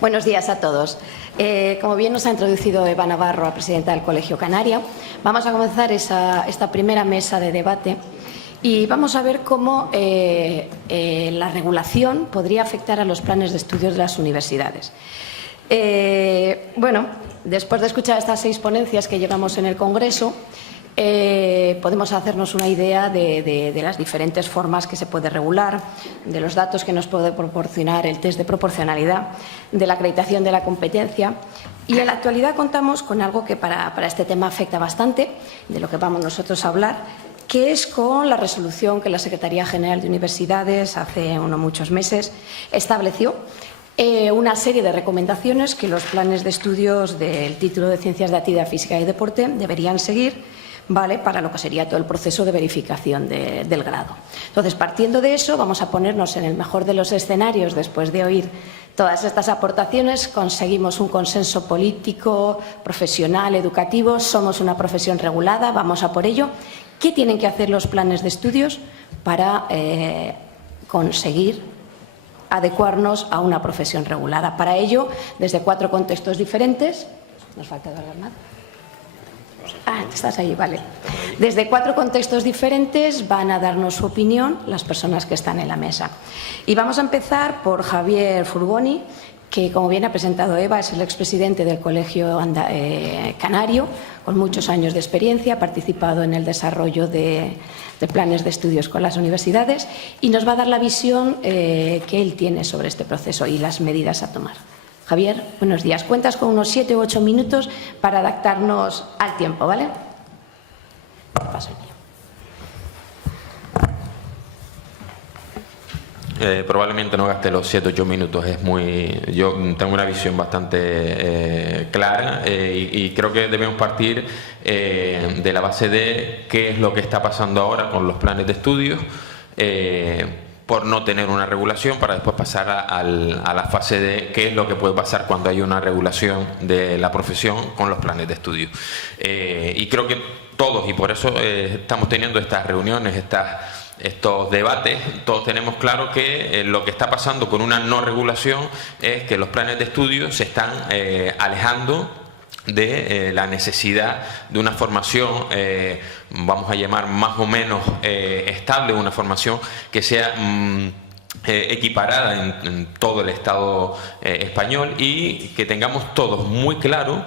Buenos días a todos. Como bien nos ha introducido Eva Navarro, la presidenta del Colegio Canaria, vamos a comenzar esta primera mesa de debate y vamos a ver cómo la regulación podría afectar a los planes de estudios de las universidades. Bueno, después de escuchar estas 6 ponencias que llevamos en el Congreso, podemos hacernos una idea de las diferentes formas que se puede regular, de los datos que nos puede proporcionar el test de proporcionalidad, de la acreditación de la competencia. Y en la actualidad contamos con algo que para este tema afecta bastante, de lo que vamos nosotros a hablar, que es con la resolución que la Secretaría General de Universidades hace muchos meses estableció una serie de recomendaciones que los planes de estudios del título de Ciencias de Actividad Física y Deporte deberían seguir, ¿vale?, para lo que sería todo el proceso de verificación del grado. Entonces, partiendo de eso, vamos a ponernos en el mejor de los escenarios. Después de oír todas estas aportaciones, conseguimos un consenso político, profesional, educativo. Somos una profesión regulada, vamos a por ello. ¿Qué tienen que hacer los planes de estudios para conseguir adecuarnos a una profesión regulada? Para ello, desde 4 contextos diferentes, nos falta Eduardo Arnaz. Estás ahí, vale. Desde 4 contextos diferentes van a darnos su opinión las personas que están en la mesa. Y vamos a empezar por Javier Furboni, que, como bien ha presentado Eva, es el expresidente del Colegio Canario, con muchos años de experiencia, ha participado en el desarrollo de planes de estudios con las universidades y nos va a dar la visión que él tiene sobre este proceso y las medidas a tomar. Javier, buenos días. Cuentas con unos 7 u 8 minutos para adaptarnos al tiempo, ¿vale? Paso el mío. Probablemente no gaste los 7 o 8 minutos. Yo tengo una visión bastante clara y creo que debemos partir de la base de qué es lo que está pasando ahora con los planes de estudios, por no tener una regulación, para después pasar a la fase de qué es lo que puede pasar cuando hay una regulación de la profesión con los planes de estudio. Y creo que todos, y por eso estamos teniendo estas reuniones, estos debates, todos tenemos claro que lo que está pasando con una no regulación es que los planes de estudio se están alejando de la necesidad de una formación, vamos a llamar más o menos estable, una formación que sea equiparada en todo el Estado español, y que tengamos todos muy claro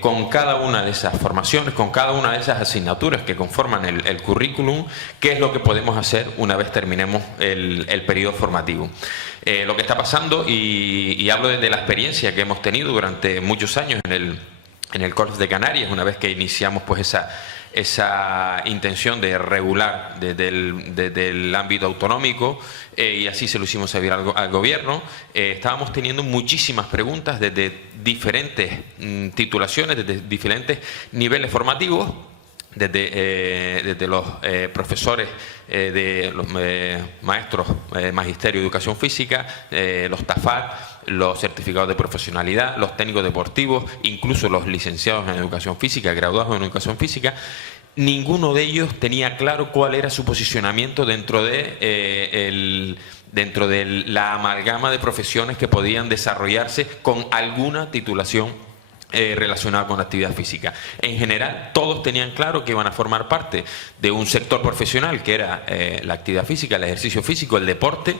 con cada una de esas formaciones, con cada una de esas asignaturas que conforman el currículum, qué es lo que podemos hacer una vez terminemos el periodo formativo. Lo que está pasando, y hablo desde la experiencia que hemos tenido durante muchos años en el Colegio de Canarias, una vez que iniciamos pues esa intención de regular desde el ámbito autonómico, y así se lo hicimos saber al gobierno. Estábamos teniendo muchísimas preguntas desde diferentes titulaciones, desde diferentes niveles formativos, desde los profesores, de los maestros, magisterio de educación física, los TAFAT, los certificados de profesionalidad, los técnicos deportivos, incluso los licenciados en educación física, graduados en educación física. Ninguno de ellos tenía claro cuál era su posicionamiento dentro de la amalgama de profesiones que podían desarrollarse con alguna titulación relacionada con la actividad física. En general, todos tenían claro que iban a formar parte de un sector profesional que era la actividad física, el ejercicio físico, el deporte,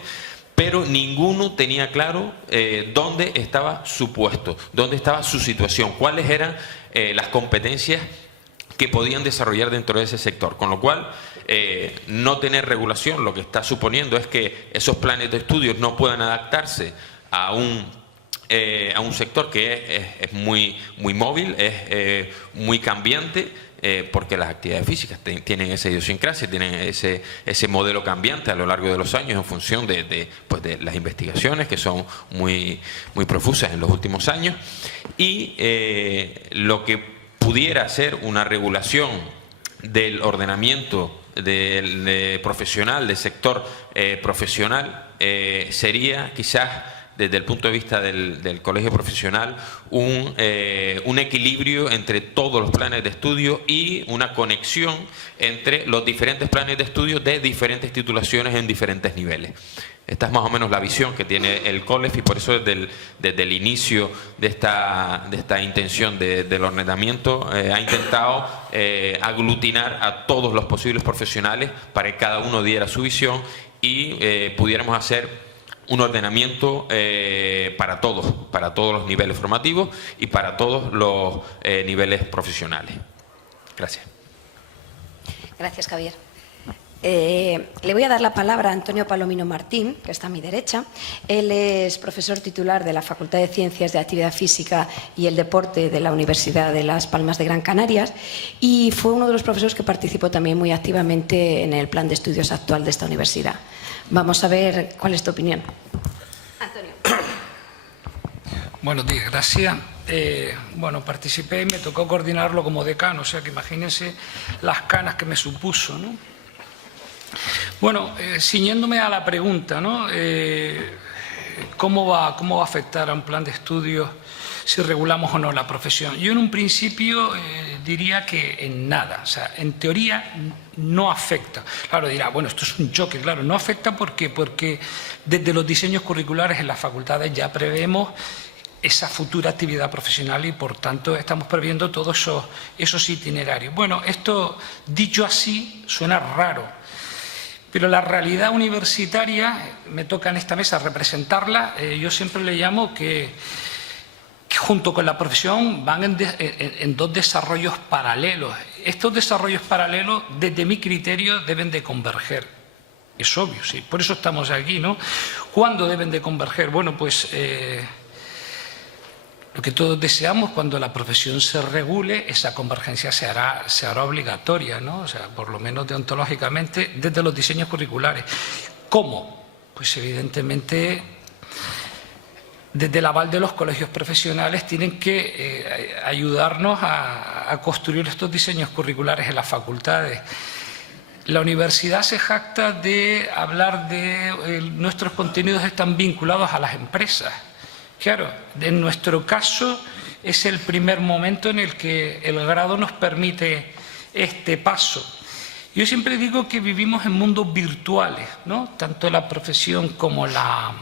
pero ninguno tenía claro dónde estaba su puesto, dónde estaba su situación, cuáles eran las competencias que podían desarrollar dentro de ese sector. Con lo cual, no tener regulación lo que está suponiendo es que esos planes de estudios no puedan adaptarse a un sector que es muy móvil, es muy cambiante, porque las actividades físicas tienen esa idiosincrasia, tienen ese modelo cambiante a lo largo de los años en función de las investigaciones, que son muy profusas en los últimos años, y lo que pudiera ser una regulación del ordenamiento profesional, del sector profesional, sería quizás, desde el punto de vista del colegio profesional, un equilibrio entre todos los planes de estudio y una conexión entre los diferentes planes de estudio de diferentes titulaciones en diferentes niveles. Esta es más o menos la visión que tiene el COLEF, y por eso desde el inicio de esta intención del ordenamiento ha intentado aglutinar a todos los posibles profesionales para que cada uno diera su visión y pudiéramos hacer un ordenamiento para todos los niveles formativos y para todos los niveles profesionales. Gracias. Gracias, Javier. Le voy a dar la palabra a Antonio Palomino Martín, que está a mi derecha. Él es profesor titular de la Facultad de Ciencias de Actividad Física y el Deporte de la Universidad de Las Palmas de Gran Canarias y fue uno de los profesores que participó también muy activamente en el plan de estudios actual de esta universidad. Vamos a ver cuál es tu opinión. Antonio. Buenos días, gracias. Bueno, participé y me tocó coordinarlo como decano, o sea que imagínense las canas que me supuso, ¿no? Bueno, ciñéndome a la pregunta, ¿no? ¿Cómo va a afectar a un plan de estudios si regulamos o no la profesión? Yo en un principio diría que en nada, o sea, en teoría no afecta. Claro, dirá, bueno, esto es un choque, claro, no afecta porque desde los diseños curriculares en las facultades ya prevemos esa futura actividad profesional y por tanto estamos previendo todos esos itinerarios. Bueno, esto dicho así suena raro. Pero la realidad universitaria, me toca en esta mesa representarla, yo siempre le llamo que junto con la profesión van en dos desarrollos paralelos. Estos desarrollos paralelos, desde mi criterio, deben de converger. Es obvio, sí, por eso estamos aquí, ¿no? ¿Cuándo deben de converger? Bueno, pues lo que todos deseamos, cuando la profesión se regule, esa convergencia se hará obligatoria, ¿no? O sea, por lo menos deontológicamente, desde los diseños curriculares. ¿Cómo? Pues evidentemente, desde el aval de los colegios profesionales tienen que ayudarnos a construir estos diseños curriculares en las facultades. La universidad se jacta de hablar de nuestros contenidos están vinculados a las empresas. Claro, en nuestro caso es el primer momento en el que el grado nos permite este paso. Yo siempre digo que vivimos en mundos virtuales, ¿no? Tanto la profesión como la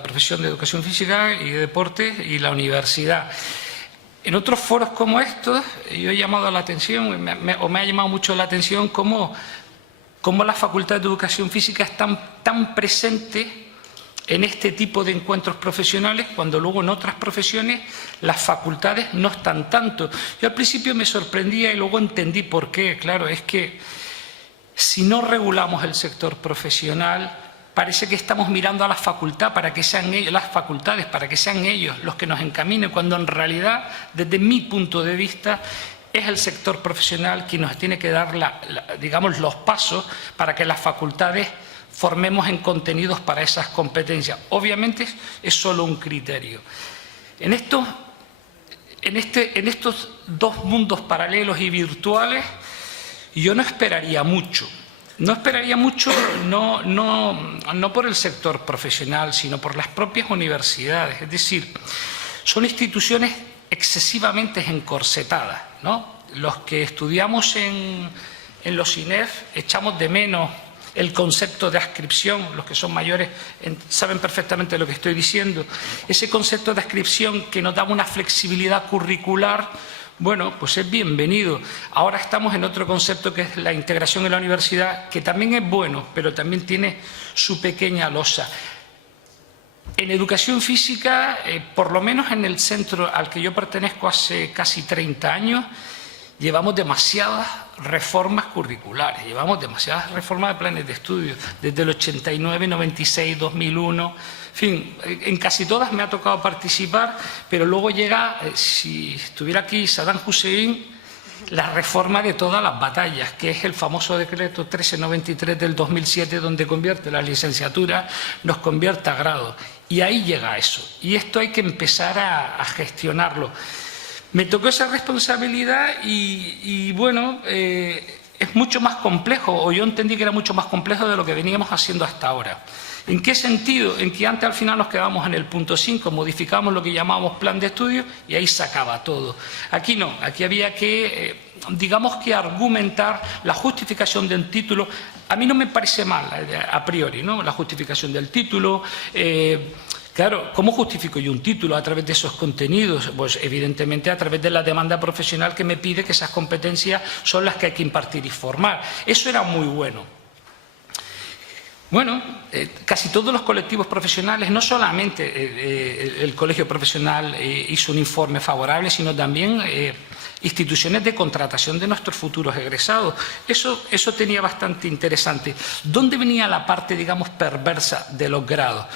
profesión de educación física y de deporte y la universidad. En otros foros como estos, yo he llamado la atención, me ha llamado mucho la atención cómo la Facultad de Educación Física es tan presente en este tipo de encuentros profesionales, cuando luego en otras profesiones las facultades no están tanto. Yo al principio me sorprendía y luego entendí por qué. Claro, es que si no regulamos el sector profesional, parece que estamos mirando a la facultad para que sean ellos, las facultades, para que sean ellos los que nos encaminen, cuando en realidad, desde mi punto de vista, es el sector profesional quien nos tiene que dar digamos, los pasos para que las facultades formemos en contenidos para esas competencias. Obviamente es solo un criterio. En estos dos mundos paralelos y virtuales yo no esperaría mucho. No esperaría mucho no por el sector profesional, sino por las propias universidades. Es decir, son instituciones excesivamente encorsetadas, ¿no? Los que estudiamos en los INEF echamos de menos el concepto de adscripción. Los que son mayores saben perfectamente lo que estoy diciendo. Ese concepto de adscripción que nos da una flexibilidad curricular, bueno, pues es bienvenido. Ahora estamos en otro concepto que es la integración en la universidad, que también es bueno, pero también tiene su pequeña losa. En educación física, por lo menos en el centro al que yo pertenezco hace casi 30 años, llevamos demasiadas reformas curriculares, llevamos demasiadas reformas de planes de estudio, desde el 89, 96, 2001, en fin, en casi todas me ha tocado participar, pero luego llega, si estuviera aquí Saddam Hussein, la reforma de todas las batallas, que es el famoso decreto 1393 del 2007, donde convierte la licenciatura, nos convierte a grado. Y ahí llega eso. Y esto hay que empezar a gestionarlo. Me tocó esa responsabilidad y bueno, es mucho más complejo, o yo entendí que era mucho más complejo de lo que veníamos haciendo hasta ahora. ¿En qué sentido? En que antes al final nos quedábamos en el punto 5, modificamos lo que llamamos plan de estudio y ahí se acaba todo. Aquí no, aquí había que, digamos que argumentar la justificación del título. A mí no me parece mal a priori, ¿no? La justificación del título. Claro, ¿cómo justifico yo un título a través de esos contenidos? Pues evidentemente a través de la demanda profesional que me pide que esas competencias son las que hay que impartir y formar. Eso era muy bueno. Bueno, casi todos los colectivos profesionales, no solamente el colegio profesional hizo un informe favorable, sino también instituciones de contratación de nuestros futuros egresados. Eso tenía bastante interesante. ¿Dónde venía la parte, digamos, perversa de los grados?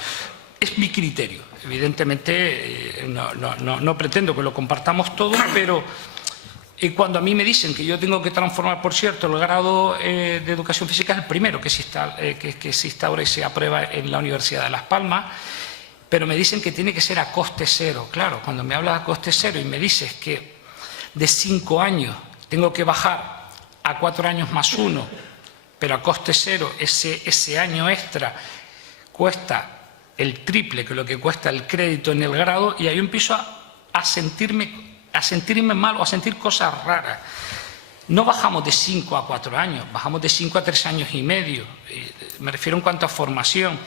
Es mi criterio. Evidentemente, no pretendo que lo compartamos todos, pero cuando a mí me dicen que yo tengo que transformar, por cierto, el grado de Educación Física es el primero que se instaura y se aprueba en la Universidad de Las Palmas, pero me dicen que tiene que ser a coste cero. Claro, cuando me hablas a coste cero y me dices que de 5 años tengo que bajar a 4 años más 1, pero a coste cero ese año extra cuesta el triple que lo que cuesta el crédito en el grado, y ahí yo empiezo a sentirme mal o a sentir cosas raras. No bajamos de 5 a 4 años, bajamos de 5 a 3 años y medio, me refiero en cuanto a formación.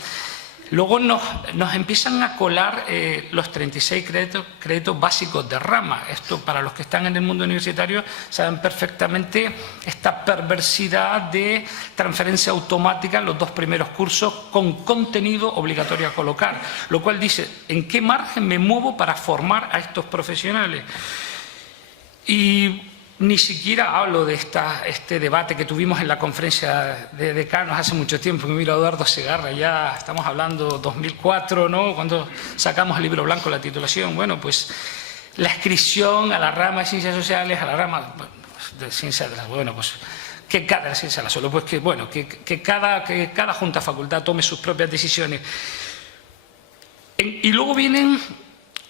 Luego nos empiezan a colar los 36 créditos básicos de rama. Esto, para los que están en el mundo universitario, saben perfectamente esta perversidad de transferencia automática en los 2 primeros cursos con contenido obligatorio a colocar, lo cual dice en qué margen me muevo para formar a estos profesionales. Y ni siquiera hablo de este debate que tuvimos en la conferencia de decanos hace mucho tiempo. Me miro a Eduardo Segarra, ya estamos hablando 2004, ¿no? Cuando sacamos el libro blanco, la titulación. Bueno, pues la inscripción a la rama de Ciencias Sociales, a la rama de Ciencias de las... Bueno, pues que cada ciencia la solo, pues que cada junta facultad tome sus propias decisiones. Y luego vienen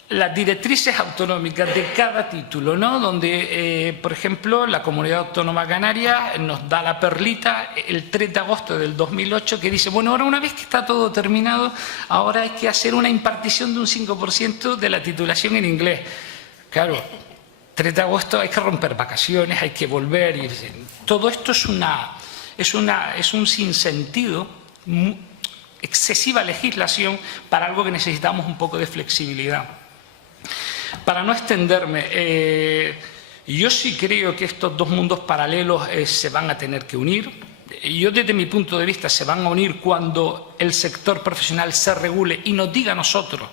las directrices autonómicas de cada título, ¿no? Donde, por ejemplo, la Comunidad Autónoma Canaria nos da la perlita el 3 de agosto del 2008 que dice, bueno, ahora una vez que está todo terminado, ahora hay que hacer una impartición de un 5% de la titulación en inglés. Claro, 3 de agosto hay que romper vacaciones, hay que volver. Y todo esto es un sinsentido, excesiva legislación para algo que necesitamos un poco de flexibilidad. Para no extenderme, yo sí creo que estos 2 mundos paralelos se van a tener que unir. Yo, desde mi punto de vista, se van a unir cuando el sector profesional se regule y nos diga a nosotros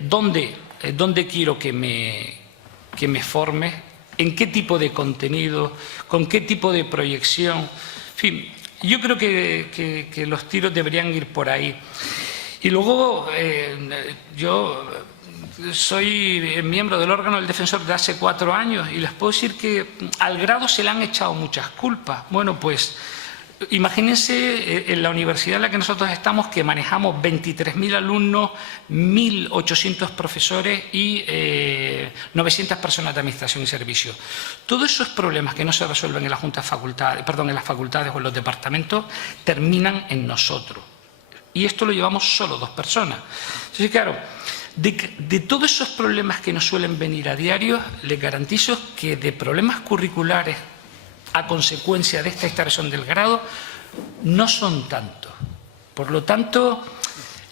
dónde quiero que me forme, en qué tipo de contenido, con qué tipo de proyección. En fin, yo creo que los tiros deberían ir por ahí. Y luego, yo soy miembro del órgano del defensor de hace 4 años y les puedo decir que al grado se le han echado muchas culpas. Bueno, pues imagínense en la universidad en la que nosotros estamos, que manejamos 23.000 alumnos, 1.800 profesores y 900 personas de administración y servicio. Todos esos problemas que no se resuelven en las en las facultades o en los departamentos terminan en nosotros. Y esto lo llevamos solo 2 personas. Entonces, claro, de todos esos problemas que nos suelen venir a diario, les garantizo que de problemas curriculares a consecuencia de esta instalación del grado no son tantos. Por lo tanto,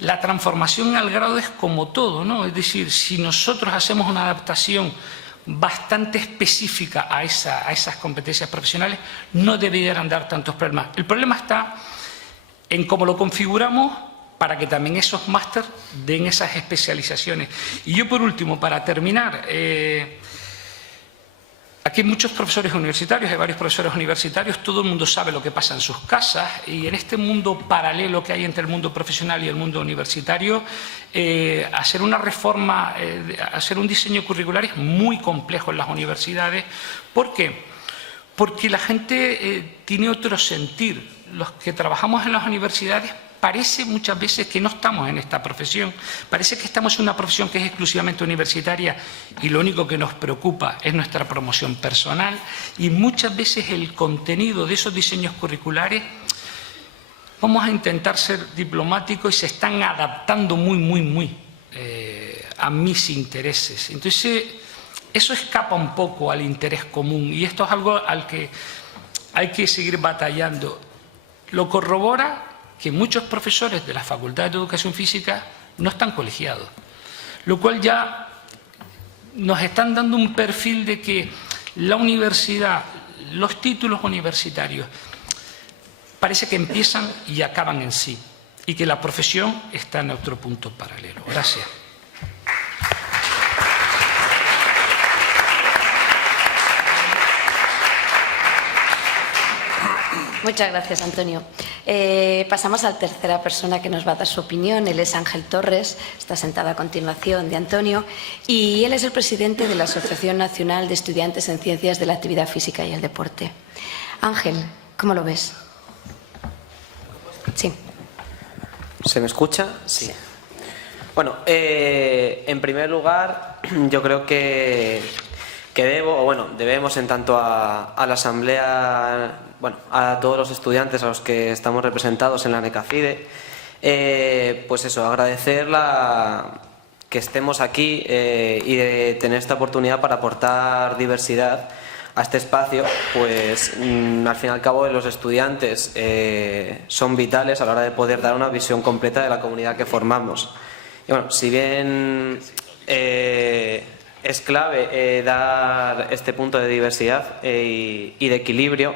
la transformación al grado es como todo, ¿no? Es decir, si nosotros hacemos una adaptación bastante específica a esas competencias profesionales, no deberían dar tantos problemas. El problema está en cómo lo configuramos para que también esos máster den esas especializaciones. Y yo, por último, para terminar, aquí hay muchos profesores universitarios, hay varios profesores universitarios, todo el mundo sabe lo que pasa en sus casas, y en este mundo paralelo que hay entre el mundo profesional y el mundo universitario, hacer una reforma, hacer un diseño curricular es muy complejo en las universidades. ¿Por qué? Porque la gente tiene otro sentir. Los que trabajamos en las universidades parece muchas veces que no estamos en esta profesión, parece que estamos en una profesión que es exclusivamente universitaria y lo único que nos preocupa es nuestra promoción personal, y muchas veces el contenido de esos diseños curriculares vamos a intentar ser diplomáticos y se están adaptando muy a mis intereses. Entonces, eso escapa un poco al interés común y esto es algo al que hay que seguir batallando. Lo corrobora que muchos profesores de la Facultad de Educación Física no están colegiados, lo cual ya nos están dando un perfil de que la universidad, los títulos universitarios, parece que empiezan y acaban en sí, y que la profesión está en otro punto paralelo. Gracias. Muchas gracias, Antonio. Pasamos a la tercera persona que nos va a dar su opinión. Él es Ángel Torres, está sentado a continuación de Antonio, y él es el presidente de la Asociación Nacional de Estudiantes en Ciencias de la Actividad Física y el Deporte. Ángel, ¿cómo lo ves? Sí. ¿Se me escucha? Sí. Bueno, en primer lugar, yo creo que debemos en tanto a la Asamblea, a todos los estudiantes a los que estamos representados en la ANECAFIDE, pues eso, agradecer que estemos aquí y de tener esta oportunidad para aportar diversidad a este espacio, pues al fin y al cabo los estudiantes son vitales a la hora de poder dar una visión completa de la comunidad que formamos. Y bueno, si bien es clave dar este punto de diversidad y de equilibrio,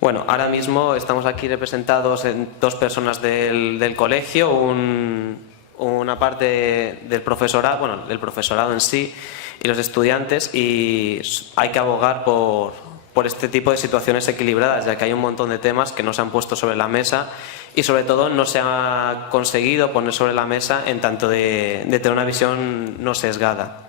bueno, ahora mismo estamos aquí representados en dos personas del colegio, una parte del profesorado, del profesorado en sí, y los estudiantes, y hay que abogar por este tipo de situaciones equilibradas, ya que hay un montón de temas que no se han puesto sobre la mesa y sobre todo no se ha conseguido poner sobre la mesa en tanto de tener una visión no sesgada.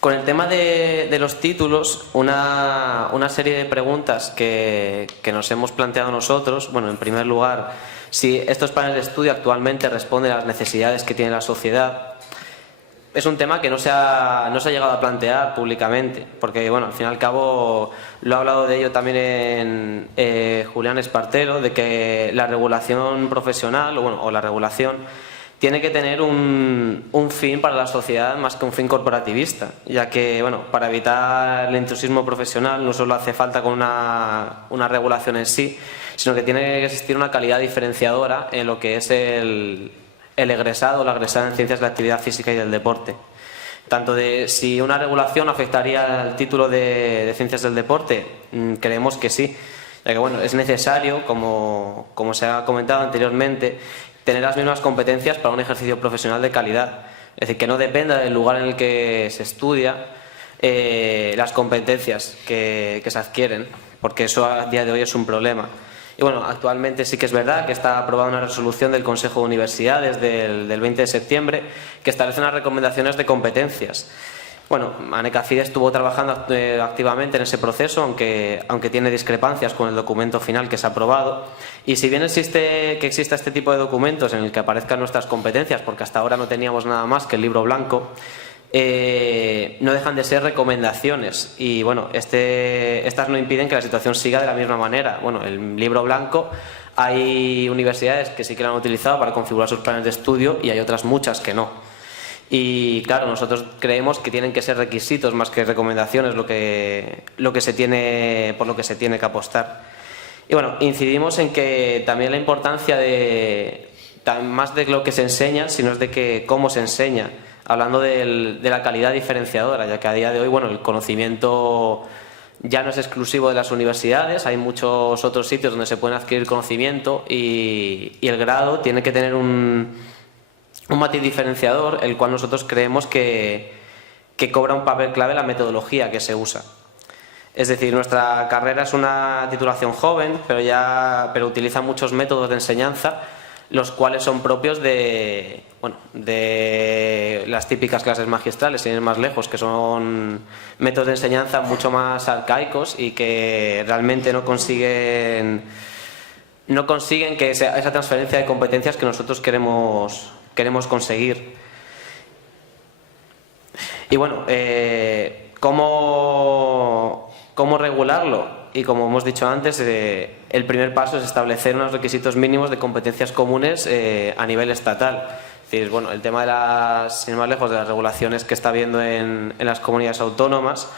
Con el tema de los títulos, una serie de preguntas que nos hemos planteado nosotros. Bueno, en primer lugar, si estos planes de estudio actualmente responden a las necesidades que tiene la sociedad. Es un tema que no se ha llegado a plantear públicamente, porque bueno, al fin y al cabo lo ha hablado de ello también Julián Espartero, de que la regulación profesional o la regulación tiene que tener un fin para la sociedad más que un fin corporativista, ya que bueno, para evitar el intrusismo profesional no solo hace falta con una regulación en sí, sino que tiene que existir una calidad diferenciadora en lo que es el egresado o la egresada en Ciencias de la Actividad Física y del Deporte. Tanto de si una regulación afectaría al título de Ciencias del Deporte, creemos que sí, ya que bueno, es necesario, como se ha comentado anteriormente, tener las mismas competencias para un ejercicio profesional de calidad. Es decir, que no dependa del lugar en el que se estudia las competencias que se adquieren, porque eso a día de hoy es un problema. Y bueno, actualmente sí que es verdad que está aprobada una resolución del Consejo de Universidades del 20 de septiembre que establece unas recomendaciones de competencias. Bueno, ANECAFIDE estuvo trabajando activamente en ese proceso, aunque tiene discrepancias con el documento final que se ha aprobado. Y si bien existe este tipo de documentos en el que aparezcan nuestras competencias, porque hasta ahora no teníamos nada más que el libro blanco, no dejan de ser recomendaciones y bueno, estas no impiden que la situación siga de la misma manera. Bueno, el libro blanco, hay universidades que sí que lo han utilizado para configurar sus planes de estudio y hay otras muchas que no. Y claro, nosotros creemos que tienen que ser requisitos más que recomendaciones por lo que se tiene que apostar. Y bueno, incidimos en que también la importancia más de lo que se enseña, sino es de cómo se enseña, hablando de la calidad diferenciadora, ya que a día de hoy, bueno, el conocimiento ya no es exclusivo de las universidades, hay muchos otros sitios donde se puede adquirir conocimiento y el grado tiene que tener un matiz diferenciador, el cual nosotros creemos que cobra un papel clave la metodología que se usa. Es decir, nuestra carrera es una titulación joven, pero utiliza muchos métodos de enseñanza, los cuales son propios de las típicas clases magistrales, sin ir más lejos, que son métodos de enseñanza mucho más arcaicos y que realmente no consiguen que esa transferencia de competencias que nosotros queremos conseguir. Y bueno, ¿cómo regularlo? y como hemos dicho antes, el primer paso es establecer unos requisitos mínimos de competencias comunes a nivel estatal. Es decir, bueno, el tema de sin ir más lejos, de las regulaciones que está habiendo en las comunidades autónomas,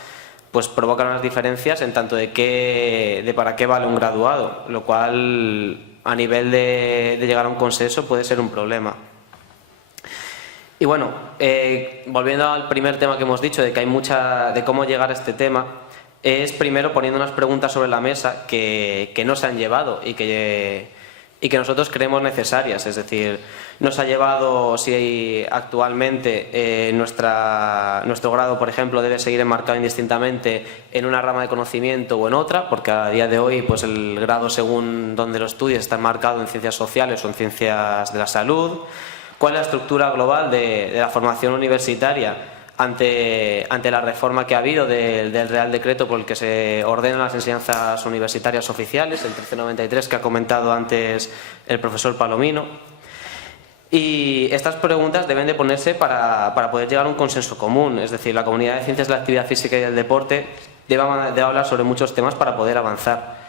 pues provocan unas diferencias en tanto de para qué vale un graduado, lo cual a nivel de llegar a un consenso puede ser un problema. Y bueno, volviendo al primer tema que hemos dicho, de que hay de cómo llegar a este tema, es primero poniendo unas preguntas sobre la mesa que no se han llevado y que nosotros creemos necesarias. Es decir, nos ha llevado si actualmente nuestro grado, por ejemplo, debe seguir enmarcado indistintamente en una rama de conocimiento o en otra, porque a día de hoy pues el grado, según donde lo estudies, está enmarcado en ciencias sociales o en ciencias de la salud. ¿Cuál es la estructura global de la formación universitaria ante la reforma que ha habido del Real Decreto por el que se ordenan las enseñanzas universitarias oficiales, el 1393 que ha comentado antes el profesor Palomino? Y estas preguntas deben de ponerse para poder llegar a un consenso común. Es decir, la comunidad de ciencias de la actividad física y del deporte debe hablar sobre muchos temas para poder avanzar.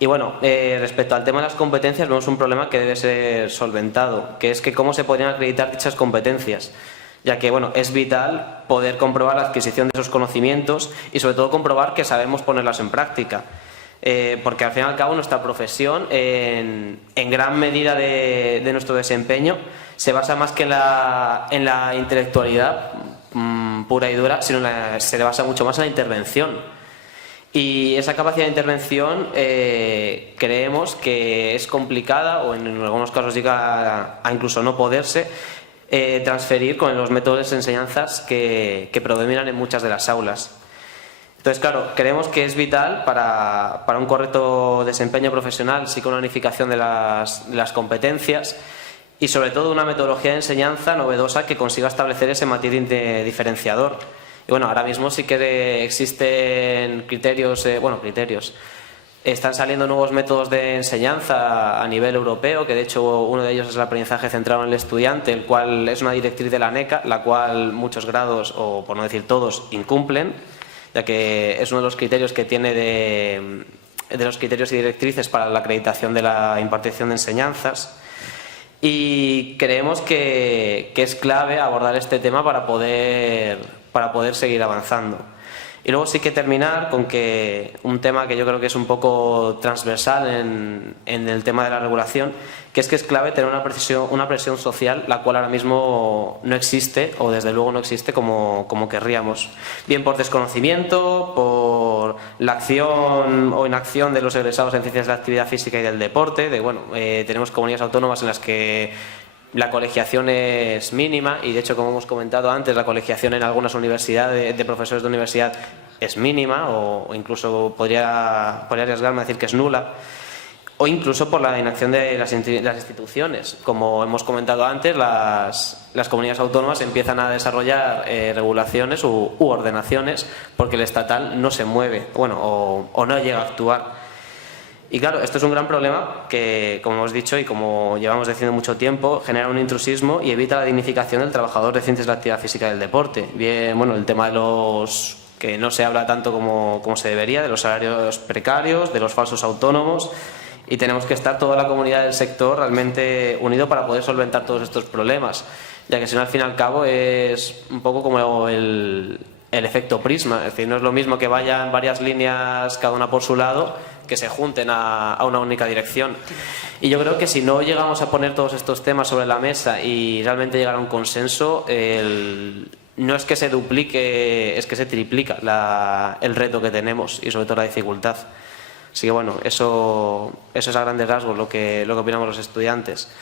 Y bueno, respecto al tema de las competencias, vemos un problema que debe ser solventado, que es que cómo se podrían acreditar dichas competencias, ya que bueno, es vital poder comprobar la adquisición de esos conocimientos y sobre todo comprobar que sabemos ponerlas en práctica. Porque al fin y al cabo nuestra profesión, en gran medida de nuestro desempeño, se basa más que en la intelectualidad pura y dura, sino se le basa mucho más en la intervención. Y esa capacidad de intervención creemos que es complicada o en algunos casos llega a incluso no poderse transferir con los métodos de enseñanzas que predominan en muchas de las aulas. Entonces, claro, creemos que es vital para un correcto desempeño profesional, sí con una unificación de las competencias y sobre todo una metodología de enseñanza novedosa que consiga establecer ese matiz diferenciador. Y bueno, ahora mismo sí que existen criterios. Están saliendo nuevos métodos de enseñanza a nivel europeo, que de hecho uno de ellos es el aprendizaje centrado en el estudiante, el cual es una directriz de la ANECA, la cual muchos grados, o por no decir todos, incumplen, ya que es uno de los criterios que tiene de los criterios y directrices para la acreditación de la impartición de enseñanzas. Y creemos que es clave abordar este tema para poder seguir avanzando. Y luego sí que terminar con que un tema que yo creo que es un poco transversal en el tema de la regulación, que es clave tener una presión social, la cual ahora mismo no existe, o desde luego no existe como querríamos. Bien por desconocimiento, por la acción o inacción de los egresados en ciencias de la actividad física y del deporte. Tenemos comunidades autónomas en las que la colegiación es mínima y de hecho, como hemos comentado antes, la colegiación en algunas universidades, de profesores de universidad, es mínima o incluso podría arriesgarme a decir que es nula, o incluso por la inacción de las instituciones. Como hemos comentado antes, las comunidades autónomas empiezan a desarrollar regulaciones u ordenaciones porque el estatal no se mueve, o no llega a actuar. Y claro, esto es un gran problema que, como hemos dicho y como llevamos diciendo mucho tiempo, genera un intrusismo y evita la dignificación del trabajador de ciencias de la actividad física y del deporte. Bien, el tema de que no se habla tanto como se debería, de los salarios precarios, de los falsos autónomos, y tenemos que estar toda la comunidad del sector realmente unido para poder solventar todos estos problemas, ya que si no, al fin y al cabo es un poco como el efecto prisma. Es decir, no es lo mismo que vayan varias líneas cada una por su lado que se junten a una única dirección. Y yo creo que si no llegamos a poner todos estos temas sobre la mesa y realmente llegar a un consenso, no es que se duplique, es que se triplica el reto que tenemos y sobre todo la dificultad. Así que eso es a grandes rasgos lo que opinamos los estudiantes.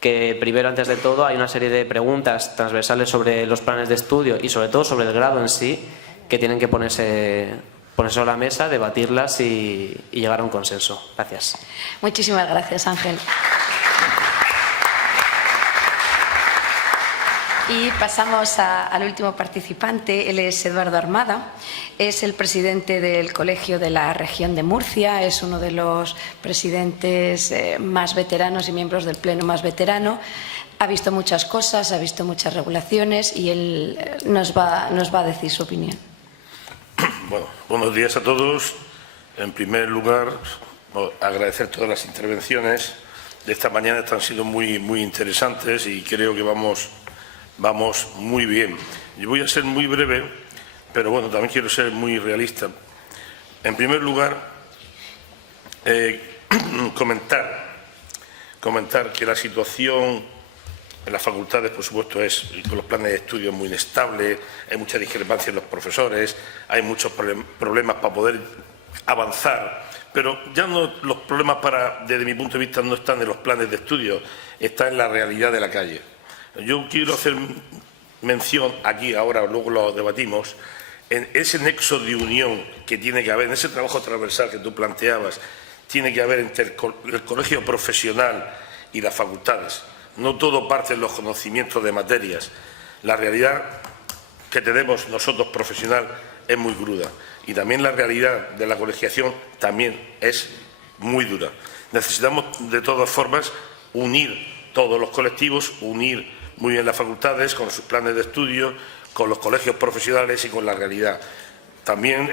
Que primero, antes de todo, hay una serie de preguntas transversales sobre los planes de estudio y sobre todo sobre el grado en sí, que tienen que ponerse sobre la mesa, debatirlas y llegar a un consenso. Gracias. Muchísimas gracias, Ángel. Y pasamos al último participante. Él es Eduardo Armada, es el presidente del Colegio de la Región de Murcia, es uno de los presidentes más veteranos y miembros del Pleno más veterano. Ha visto muchas cosas, ha visto muchas regulaciones y él nos va a decir su opinión. Bueno, buenos días a todos. En primer lugar, agradecer todas las intervenciones de esta mañana, están siendo muy interesantes y creo que vamos muy bien. Yo voy a ser muy breve, pero bueno, también quiero ser muy realista. En primer lugar, comentar que la situación en las facultades, por supuesto, es con los planes de estudio muy inestable, hay mucha discrepancia en los profesores, hay muchos problemas para poder avanzar, pero ya no, los problemas desde mi punto de vista no están en los planes de estudio, están en la realidad de la calle. Yo quiero hacer mención aquí, ahora, luego lo debatimos, en ese nexo de unión que tiene que haber, en ese trabajo transversal que tú planteabas, tiene que haber entre el colegio profesional y las facultades. No todo parte en los conocimientos de materias. La realidad que tenemos nosotros profesional es muy cruda y también la realidad de la colegiación también es muy dura. Necesitamos de todas formas unir todos los colectivos, unir muy bien las facultades con sus planes de estudio, con los colegios profesionales y con la realidad. También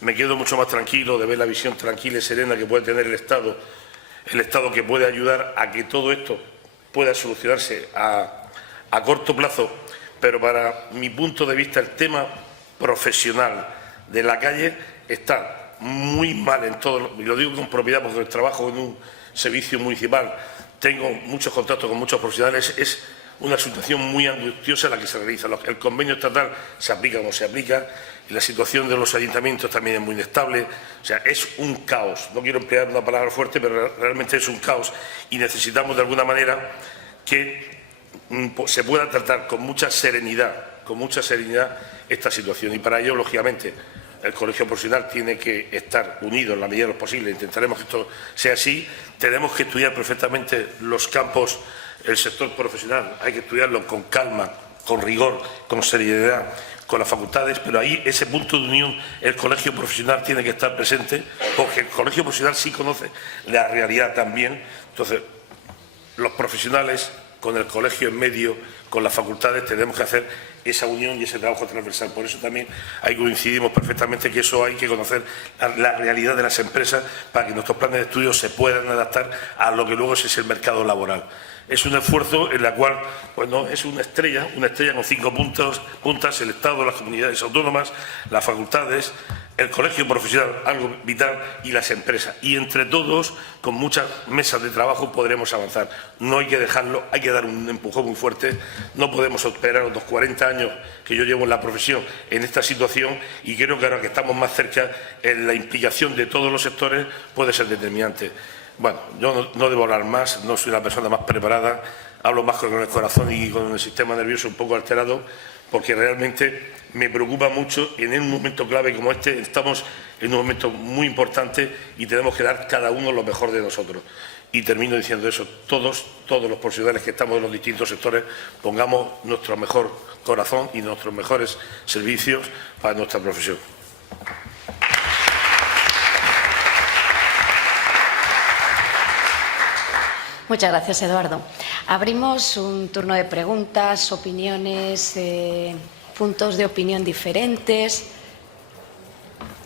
me quedo mucho más tranquilo de ver la visión tranquila y serena que puede tener el Estado que puede ayudar a que todo esto pueda solucionarse a corto plazo, pero para mi punto de vista el tema profesional de la calle está muy mal en todo, y lo digo con propiedad porque trabajo en un servicio municipal, tengo muchos contactos con muchos profesionales, es una situación muy angustiosa la que se realiza. El convenio estatal se aplica como se aplica y la situación de los ayuntamientos también es muy inestable. O sea, es un caos. No quiero emplear una palabra fuerte, pero realmente es un caos y necesitamos de alguna manera que se pueda tratar con mucha serenidad esta situación. Y para ello, lógicamente, el colegio profesional tiene que estar unido en la medida de lo posible. Intentaremos que esto sea así. Tenemos que estudiar perfectamente los campos. El sector profesional hay que estudiarlo con calma, con rigor, con seriedad, con las facultades, pero ahí ese punto de unión, el colegio profesional tiene que estar presente, porque el colegio profesional sí conoce la realidad también. Entonces, los profesionales, con el colegio en medio, con las facultades, tenemos que hacer esa unión y ese trabajo transversal. Por eso también ahí coincidimos perfectamente que eso hay que conocer la realidad de las empresas para que nuestros planes de estudio se puedan adaptar a lo que luego es el mercado laboral. Es un esfuerzo en el cual, bueno, es una estrella con 5 puntas, el Estado, las comunidades autónomas, las facultades, el colegio profesional, algo vital, y las empresas. Y entre todos, con muchas mesas de trabajo, podremos avanzar. No hay que dejarlo, hay que dar un empujón muy fuerte. No podemos esperar los 40 años que yo llevo en la profesión en esta situación y creo que ahora que estamos más cerca, la implicación de todos los sectores puede ser determinante. Bueno, yo no debo hablar más, no soy la persona más preparada, hablo más con el corazón y con el sistema nervioso un poco alterado, porque realmente me preocupa mucho en un momento clave como este. Estamos en un momento muy importante y tenemos que dar cada uno lo mejor de nosotros. Y termino diciendo eso, todos los profesionales que estamos en los distintos sectores, pongamos nuestro mejor corazón y nuestros mejores servicios para nuestra profesión. Muchas gracias, Eduardo. Abrimos un turno de preguntas, opiniones, puntos de opinión diferentes.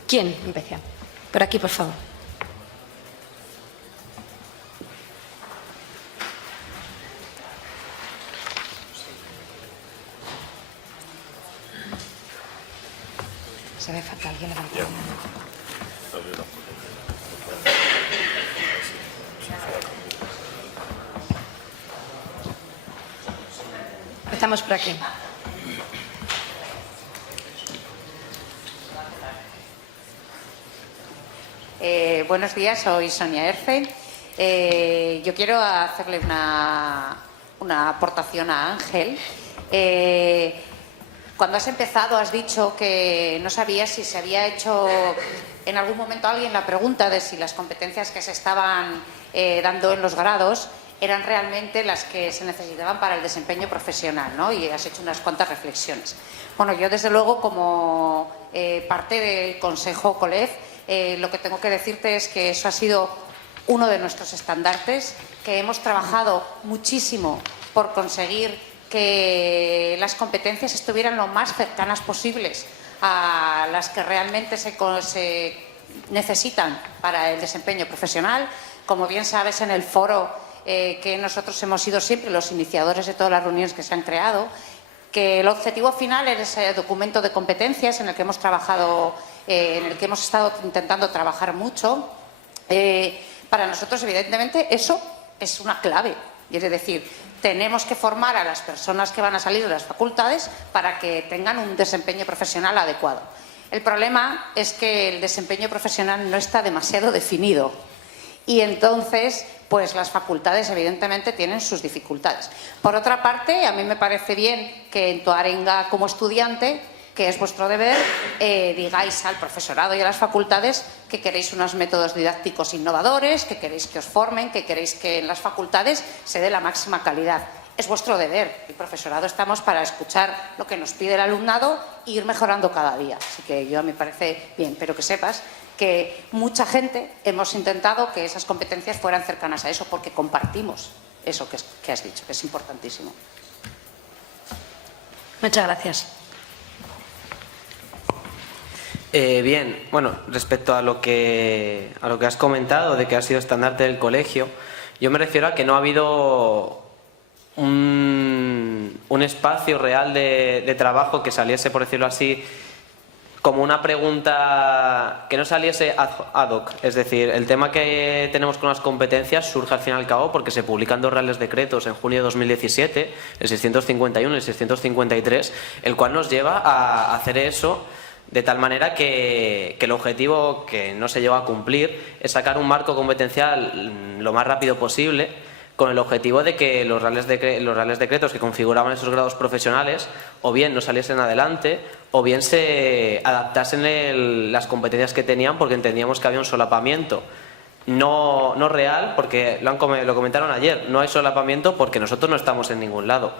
¿Quién empieza? Por aquí, por favor. Se ve fatal, alguien levanta la mano. Estamos por aquí. Buenos días, soy Sonia Erce. Yo quiero hacerle una aportación a Ángel. Cuando has empezado has dicho que no sabías si se había hecho en algún momento alguien la pregunta de si las competencias que se estaban dando en los grados eran realmente las que se necesitaban para el desempeño profesional, ¿no? Y has hecho unas cuantas reflexiones. Bueno, yo desde luego como parte del Consejo COLEF, lo que tengo que decirte es que eso ha sido uno de nuestros estandartes, que hemos trabajado muchísimo por conseguir que las competencias estuvieran lo más cercanas posibles a las que realmente se necesitan para el desempeño profesional. Como bien sabes, en el foro que nosotros hemos sido siempre los iniciadores de todas las reuniones que se han creado, que el objetivo final es ese documento de competencias en el que hemos trabajado, en el que hemos estado intentando trabajar mucho. Para nosotros, evidentemente, eso es una clave. Es decir, tenemos que formar a las personas que van a salir de las facultades para que tengan un desempeño profesional adecuado. El problema es que el desempeño profesional no está demasiado definido y entonces pues las facultades evidentemente tienen sus dificultades. Por otra parte, a mí me parece bien que en tu arenga como estudiante, que es vuestro deber, digáis al profesorado y a las facultades que queréis unos métodos didácticos innovadores, que queréis que os formen, que queréis que en las facultades se dé la máxima calidad. Es vuestro deber. El profesorado estamos para escuchar lo que nos pide el alumnado e ir mejorando cada día. Así que yo me parece bien, pero que sepas que mucha gente hemos intentado que esas competencias fueran cercanas a eso, porque compartimos eso que has dicho, que es importantísimo. Muchas gracias. Bien, bueno, respecto a lo que has comentado de que ha sido estandarte del colegio, yo me refiero a que no ha habido un espacio real de trabajo que saliese, por decirlo así, como una pregunta que no saliese ad hoc. Es decir, el tema que tenemos con las competencias surge al fin y al cabo porque se publican dos reales decretos en junio de 2017, el 651 y el 653, el cual nos lleva a hacer eso de tal manera que el objetivo que no se llegó a cumplir es sacar un marco competencial lo más rápido posible, con el objetivo de que los reales decretos que configuraban esos grados profesionales o bien no saliesen adelante o bien se adaptasen las competencias que tenían, porque entendíamos que había un solapamiento. No real, porque lo comentaron ayer, no hay solapamiento porque nosotros no estamos en ningún lado.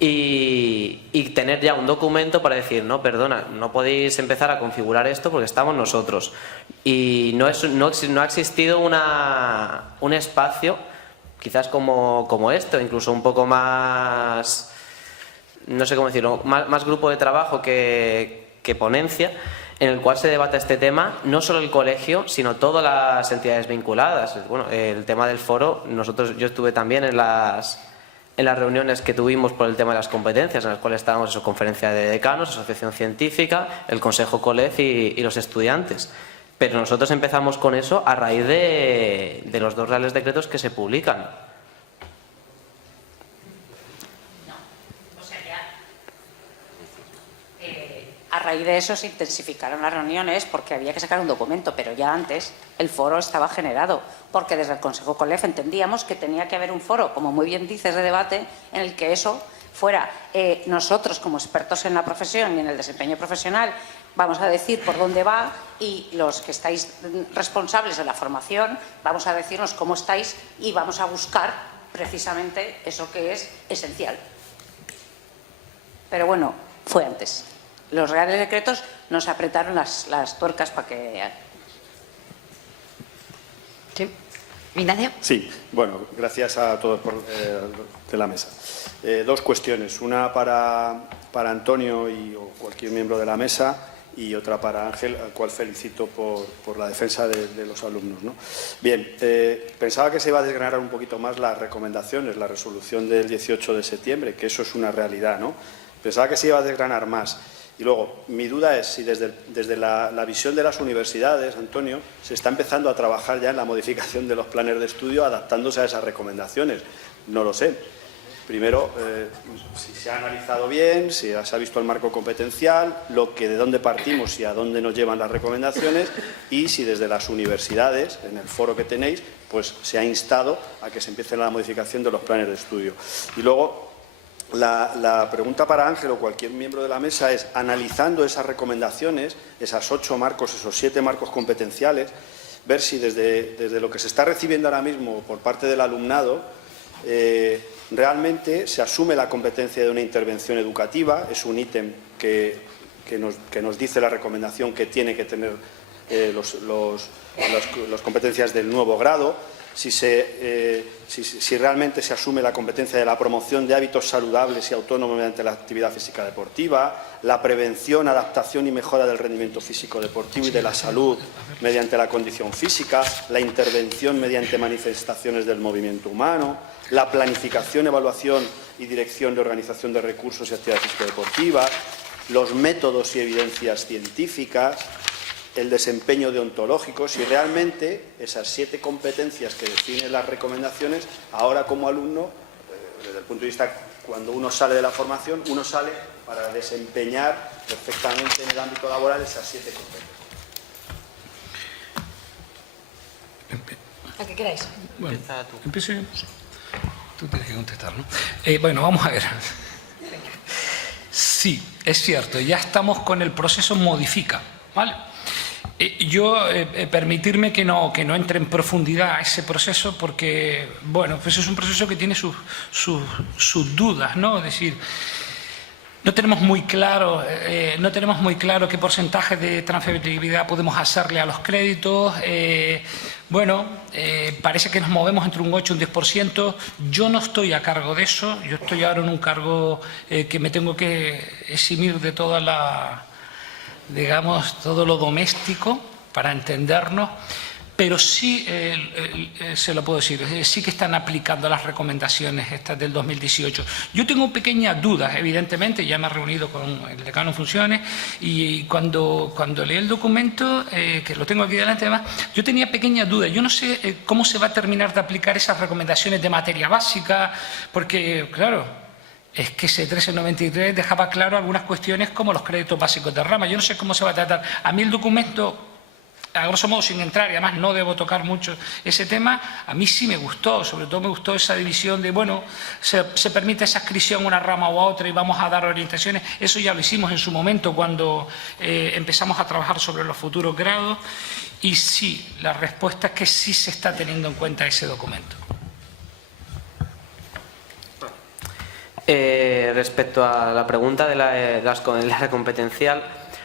Y tener ya un documento para decir, no, perdona, no podéis empezar a configurar esto porque estamos nosotros. Y no ha existido un espacio, quizás como esto, incluso un poco más, no sé cómo decirlo, más grupo de trabajo que ponencia, en el cual se debata este tema, no solo el colegio, sino todas las entidades vinculadas. Bueno, el tema del foro, yo estuve también en las reuniones que tuvimos por el tema de las competencias, en las cuales estábamos en su conferencia de decanos, asociación científica, el consejo COLEF y los estudiantes. Pero nosotros empezamos con eso a raíz de los dos reales decretos que se publican. A raíz de eso se intensificaron las reuniones porque había que sacar un documento, pero ya antes el foro estaba generado, porque desde el Consejo COLEF entendíamos que tenía que haber un foro, como muy bien dices, de debate, en el que eso fuera nosotros como expertos en la profesión y en el desempeño profesional, vamos a decir por dónde va, y los que estáis responsables de la formación vamos a decirnos cómo estáis y vamos a buscar precisamente eso que es esencial. Pero bueno, fue antes. Los reales decretos nos apretaron las tuercas para que... Sí. Ignacio. Sí, bueno, gracias a todos de la mesa. Dos cuestiones, una para Antonio o cualquier miembro de la mesa y otra para Ángel, al cual felicito por la defensa de los alumnos, ¿no? Bien, pensaba que se iba a desgranar un poquito más las recomendaciones, la resolución del 18 de septiembre, que eso es una realidad, ¿no? Pensaba que se iba a desgranar más. Y luego, mi duda es si desde la visión de las universidades, Antonio, se está empezando a trabajar ya en la modificación de los planes de estudio adaptándose a esas recomendaciones. No lo sé. Primero, si se ha analizado bien, si se ha visto el marco competencial, de dónde partimos y a dónde nos llevan las recomendaciones, y si desde las universidades, en el foro que tenéis, pues se ha instado a que se empiece la modificación de los planes de estudio. Y luego, la pregunta para Ángel o cualquier miembro de la mesa es, analizando esas recomendaciones, esas 8 marcos, esos 7 marcos competenciales, ver si desde lo que se está recibiendo ahora mismo por parte del alumnado, realmente se asume la competencia de una intervención educativa. Es un ítem que nos dice la recomendación que tiene que tener las competencias del nuevo grado. si realmente se asume la competencia de la promoción de hábitos saludables y autónomos mediante la actividad física deportiva, la prevención, adaptación y mejora del rendimiento físico deportivo y de la salud mediante la condición física, la intervención mediante manifestaciones del movimiento humano, la planificación, evaluación y dirección de organización de recursos y actividad físico-deportiva, los métodos y evidencias científicas, el desempeño deontológico, si realmente esas 7 competencias que definen las recomendaciones, ahora como alumno, desde el punto de vista, cuando uno sale de la formación, uno sale para desempeñar perfectamente en el ámbito laboral esas 7 competencias. ¿A qué queráis? Bueno, empiezo yo. Tú tienes que contestar, ¿no? Bueno, vamos a ver. Sí, es cierto, ya estamos con el proceso modifica, ¿vale? Permitirme que no entre en profundidad a ese proceso porque, bueno, pues es un proceso que tiene sus dudas, ¿no? Es decir, no tenemos muy claro qué porcentaje de transferibilidad podemos hacerle a los créditos. Parece que nos movemos entre un 8 y un 10%. Yo no estoy a cargo de eso. Yo estoy ahora en un cargo que me tengo que eximir de toda todo lo doméstico para entendernos, pero sí, se lo puedo decir, sí que están aplicando las recomendaciones estas del 2018. Yo tengo pequeñas dudas, evidentemente, ya me he reunido con el decano en funciones y cuando leí el documento, que lo tengo aquí delante además, yo tenía pequeñas dudas. Yo no sé cómo se va a terminar de aplicar esas recomendaciones de materia básica, porque, claro, es que ese 1393 dejaba claro algunas cuestiones como los créditos básicos de rama. Yo no sé cómo se va a tratar. A mí el documento, a grosso modo, sin entrar, y además no debo tocar mucho ese tema, a mí sí me gustó. Sobre todo me gustó esa división de, bueno, se permite esa adscripción a una rama u a otra y vamos a dar orientaciones. Eso ya lo hicimos en su momento cuando empezamos a trabajar sobre los futuros grados. Y sí, la respuesta es que sí se está teniendo en cuenta ese documento. Respecto a la pregunta de la competencial,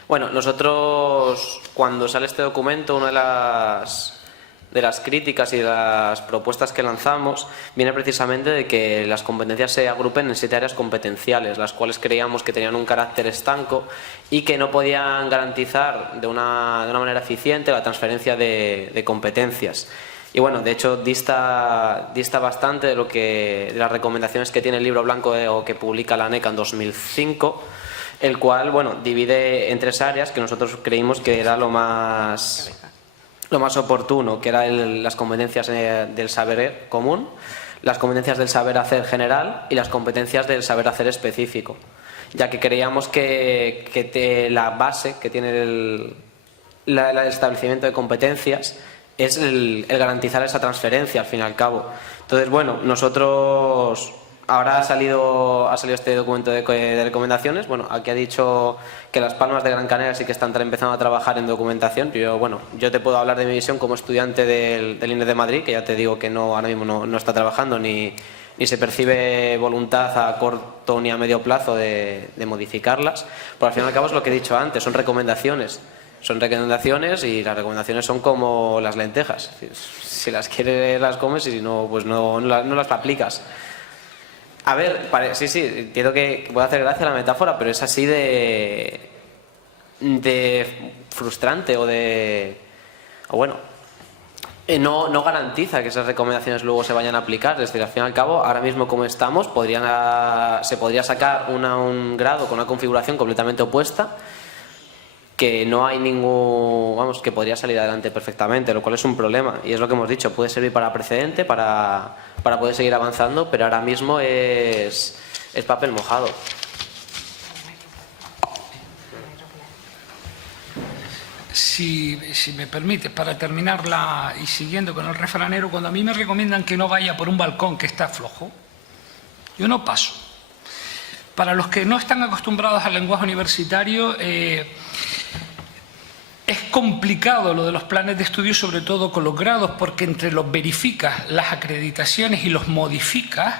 bueno, nosotros cuando sale este documento, una de las críticas y de las propuestas que lanzamos viene precisamente de que las competencias se agrupen en 7 áreas competenciales, las cuales creíamos que tenían un carácter estanco y que no podían garantizar de una manera eficiente la transferencia de competencias. Y bueno, de hecho dista bastante de las recomendaciones que tiene el libro blanco o que publica la ANECA en 2005, el cual, bueno, divide en 3 áreas que nosotros creímos que era lo más oportuno, que eran las competencias del saber común, las competencias del saber hacer general y las competencias del saber hacer específico, ya que creíamos que la base que tiene el establecimiento de competencias es el garantizar esa transferencia al fin y al cabo. Entonces, bueno, nosotros ahora ha salido este documento de recomendaciones. Bueno, aquí ha dicho que Las Palmas de Gran Canaria sí que están empezando a trabajar en documentación. Yo te puedo hablar de mi visión como estudiante del INE de Madrid, que ya te digo que ahora mismo no está trabajando ni se percibe voluntad a corto ni a medio plazo de modificarlas. Pero al fin y al cabo es lo que he dicho antes, son recomendaciones. Son recomendaciones y las recomendaciones son como las lentejas. Si las quieres las comes y si no, pues no las aplicas. A ver, sí, entiendo que puede hacer gracia la metáfora, pero es así de frustrante o bueno, no garantiza que esas recomendaciones luego se vayan a aplicar. Es decir, al fin y al cabo, ahora mismo como estamos, se podría sacar un grado con una configuración completamente opuesta, que no hay que podría salir adelante perfectamente, lo cual es un problema. Y es lo que hemos dicho, puede servir para precedente, para poder seguir avanzando, pero ahora mismo es papel mojado. Si me permite, para terminarla y siguiendo con el refranero, cuando a mí me recomiendan que no vaya por un balcón que está flojo, yo no paso. Para los que no están acostumbrados al lenguaje universitario, es complicado lo de los planes de estudio, sobre todo con los grados, porque entre los verificas, las acreditaciones y los modificas,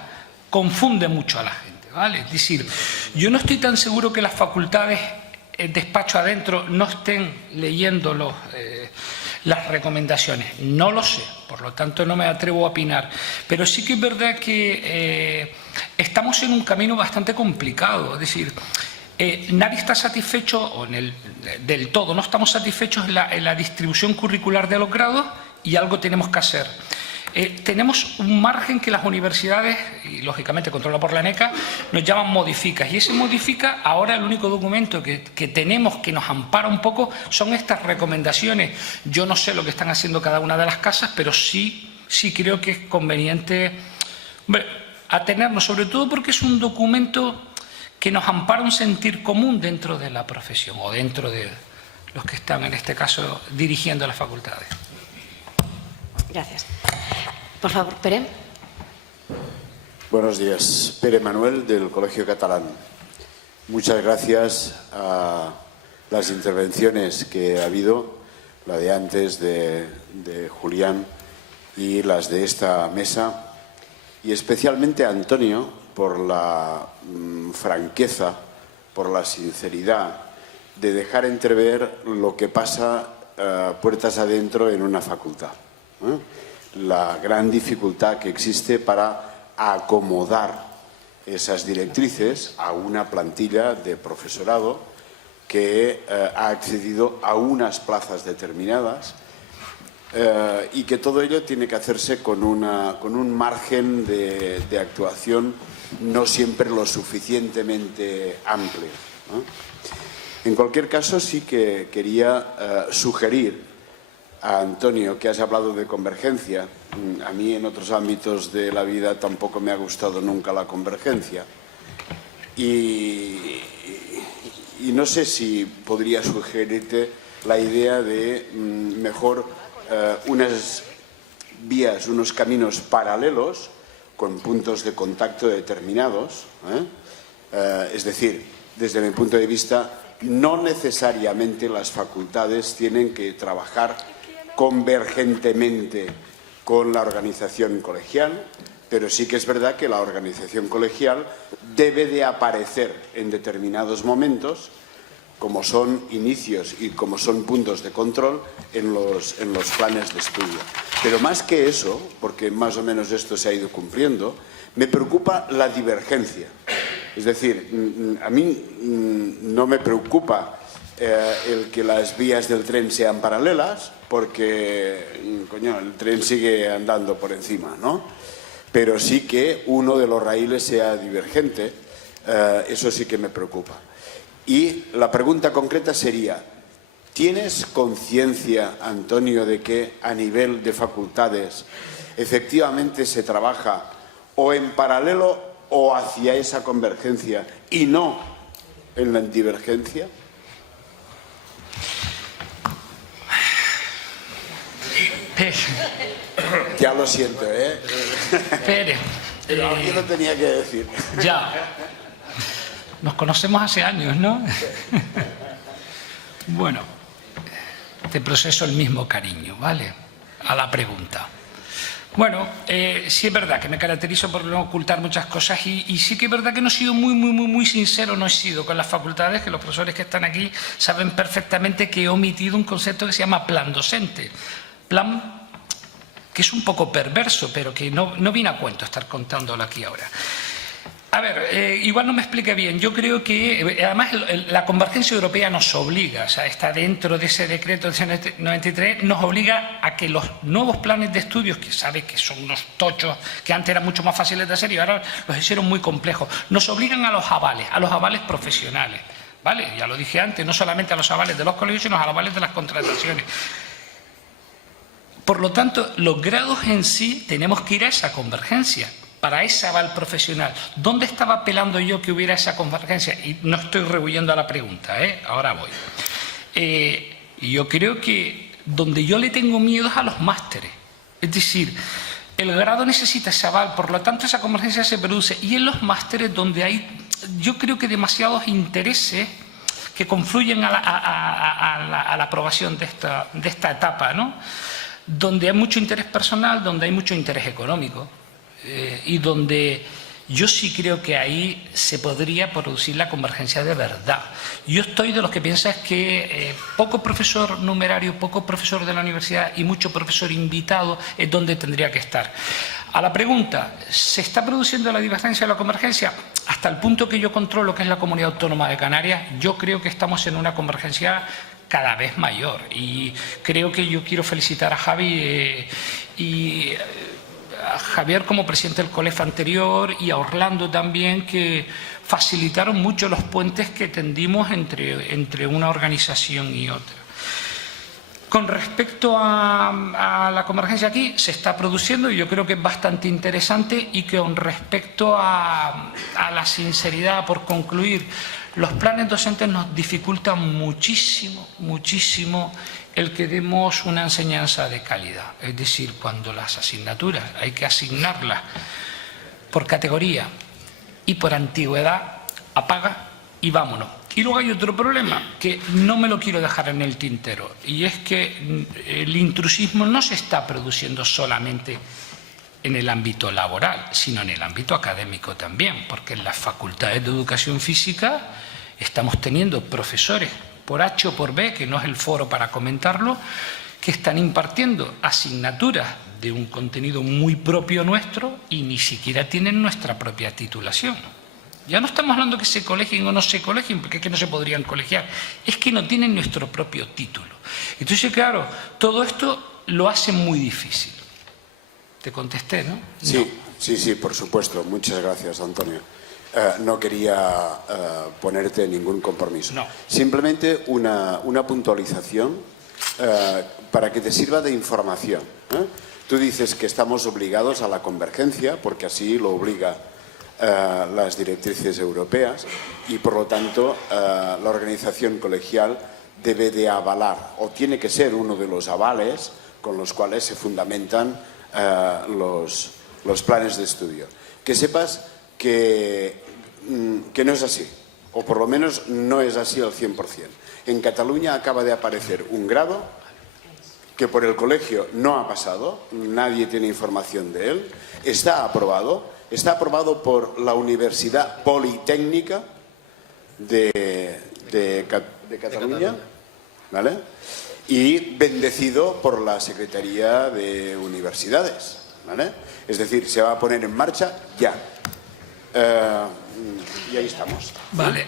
confunde mucho a la gente, ¿vale? Es decir, yo no estoy tan seguro que las facultades, despacho adentro, no estén leyendo las recomendaciones. No lo sé, por lo tanto no me atrevo a opinar. Pero sí que es verdad que estamos en un camino bastante complicado. Es decir, nadie está satisfecho, o del todo, no estamos satisfechos en la distribución curricular de los grados y algo tenemos que hacer. Tenemos un margen que las universidades, y lógicamente controlado por la ANECA, nos llaman modificas. Y ese modifica, ahora el único documento que tenemos que nos ampara un poco son estas recomendaciones. Yo no sé lo que están haciendo cada una de las casas, pero sí creo que es conveniente, hombre, atenernos, sobre todo porque es un documento que nos ampara un sentir común dentro de la profesión o dentro de los que están, en este caso, dirigiendo las facultades. Gracias. Por favor, Pere. Buenos días. Pere Manuel, del Colegio Catalán. Muchas gracias a las intervenciones que ha habido, la de antes de Julián y las de esta mesa, y especialmente a Antonio por la franqueza, por la sinceridad de dejar entrever lo que pasa puertas adentro en una facultad. La gran dificultad que existe para acomodar esas directrices a una plantilla de profesorado que ha accedido a unas plazas determinadas y que todo ello tiene que hacerse con un margen de actuación no siempre lo suficientemente amplio, ¿no? En cualquier caso, sí que quería sugerir a Antonio, que has hablado de convergencia. A mí en otros ámbitos de la vida tampoco me ha gustado nunca la convergencia. Y no sé si podría sugerirte la idea de mejor unas vías, unos caminos paralelos con puntos de contacto determinados. Es decir, desde mi punto de vista, no necesariamente las facultades tienen que trabajar convergentemente con la organización colegial, pero sí que es verdad que la organización colegial debe de aparecer en determinados momentos, como son inicios y como son puntos de control en los planes de estudio. Pero más que eso, porque más o menos esto se ha ido cumpliendo, me preocupa la divergencia. Es decir, a mí no me preocupa el que las vías del tren sean paralelas, porque el tren sigue andando por encima, ¿no? Pero sí que uno de los raíles sea divergente, eso sí que me preocupa. Y la pregunta concreta sería, ¿tienes conciencia, Antonio, de que a nivel de facultades efectivamente se trabaja o en paralelo o hacia esa convergencia y no en la divergencia? Ya lo siento, ¿eh? Pere, Pero alguien lo tenía que decir. Ya. Nos conocemos hace años, ¿no? Bueno, te proceso el mismo cariño, ¿vale? A la pregunta. Bueno, sí es verdad que me caracterizo por no ocultar muchas cosas y sí que es verdad que no he sido muy sincero, no he sido con las facultades, que los profesores que están aquí saben perfectamente que he omitido un concepto que se llama plan docente. Plan que es un poco perverso, pero que no viene a cuento estar contándolo aquí ahora. A ver, igual no me explique bien. Yo creo que, además, la convergencia europea nos obliga, o sea, está dentro de ese decreto del 93, nos obliga a que los nuevos planes de estudios, que sabe que son unos tochos, que antes eran mucho más fáciles de hacer y ahora los hicieron muy complejos, nos obligan a los avales profesionales, ¿vale? Ya lo dije antes, no solamente a los avales de los colegios, sino a los avales de las contrataciones. Por lo tanto, los grados en sí tenemos que ir a esa convergencia, para ese aval profesional. ¿Dónde estaba apelando yo que hubiera esa convergencia? Y no estoy rehuyendo a la pregunta, ahora voy. Y yo creo que donde yo le tengo miedo es a los másteres. Es decir, el grado necesita ese aval, por lo tanto esa convergencia se produce. Y en los másteres donde hay, yo creo que demasiados intereses que confluyen a la aprobación de esta etapa, ¿no? Donde hay mucho interés personal, donde hay mucho interés económico. Y donde yo sí creo que ahí se podría producir la convergencia de verdad. Yo estoy de los que piensan que poco profesor numerario, poco profesor de la universidad y mucho profesor invitado es donde tendría que estar. A la pregunta, ¿se está produciendo la divergencia o la convergencia? Hasta el punto que yo controlo, que es la Comunidad Autónoma de Canarias, yo creo que estamos en una convergencia cada vez mayor. Y creo que yo quiero felicitar a Javi y a Javier como presidente del colegio anterior y a Orlando también, que facilitaron mucho los puentes que tendimos entre una organización y otra. Con respecto a la convergencia aquí, se está produciendo y yo creo que es bastante interesante, y que con respecto a la sinceridad, por concluir, los planes docentes nos dificultan muchísimo, muchísimo el que demos una enseñanza de calidad. Es decir, cuando las asignaturas hay que asignarlas por categoría y por antigüedad, apaga y vámonos. Y luego hay otro problema que no me lo quiero dejar en el tintero, y es que el intrusismo no se está produciendo solamente en el ámbito laboral, sino en el ámbito académico también, porque en las facultades de educación física estamos teniendo profesores por H o por B, que no es el foro para comentarlo, que están impartiendo asignaturas de un contenido muy propio nuestro y ni siquiera tienen nuestra propia titulación. Ya no estamos hablando que se colegien o no se colegien, porque es que no se podrían colegiar, es que no tienen nuestro propio título. Entonces, claro, todo esto lo hace muy difícil. Te contesté, ¿no? Sí, sí, por supuesto. Muchas gracias, Antonio. No quería ponerte ningún compromiso. No. Simplemente una puntualización para que te sirva de información. Tú dices que estamos obligados a la convergencia, porque así lo obliga las directrices europeas, y por lo tanto la organización colegial debe de avalar, o tiene que ser uno de los avales con los cuales se fundamentan los planes de estudio. Que sepas que no es así, o por lo menos no es así al 100%. En Cataluña acaba de aparecer un grado que por el colegio no ha pasado, nadie tiene información de él, está aprobado por la Universidad Politécnica de Cataluña, ¿vale? Y bendecido por la Secretaría de Universidades, ¿vale? Es decir, se va a poner en marcha ya. Y ahí estamos. Vale,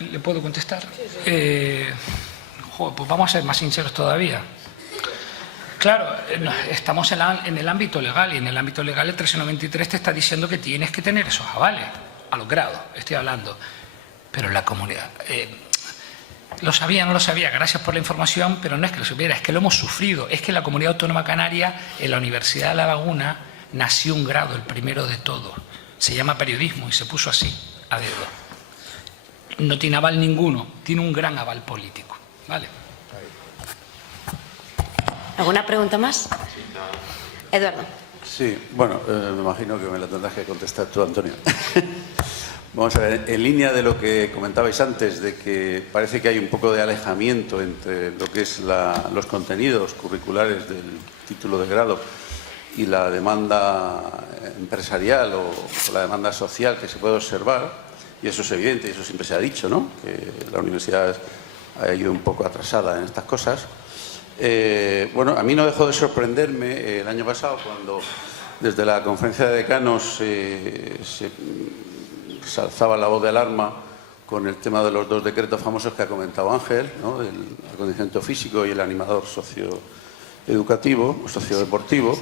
¿le puedo contestar? Pues vamos a ser más sinceros todavía. Claro, estamos en el ámbito legal, y en el ámbito legal el 1393 te está diciendo que tienes que tener esos avales, a los grados, estoy hablando. Pero la comunidad... lo sabía, no lo sabía, gracias por la información, pero no es que lo supiera, es que lo hemos sufrido. Es que en la Comunidad Autónoma Canaria, en la Universidad de La Laguna, nació un grado, el primero de todos. Se llama periodismo y se puso así, a dedo. No tiene aval ninguno, tiene un gran aval político. ¿Vale? ¿Alguna pregunta más? Eduardo. Sí, bueno, me imagino que me la tendrás que contestar tú, Antonio. Vamos a ver, en línea de lo que comentabais antes, de que parece que hay un poco de alejamiento entre lo que es los contenidos curriculares del título de grado y la demanda empresarial o la demanda social que se puede observar, y eso es evidente, y eso siempre se ha dicho, ¿no? Que la universidad ha ido un poco atrasada en estas cosas. Bueno, a mí no dejó de sorprenderme el año pasado cuando desde la conferencia de decanos se alzaba la voz de alarma con el tema de los dos decretos famosos que ha comentado Ángel, ¿no? El acondicionamiento físico y el animador socioeducativo o sociodeportivo.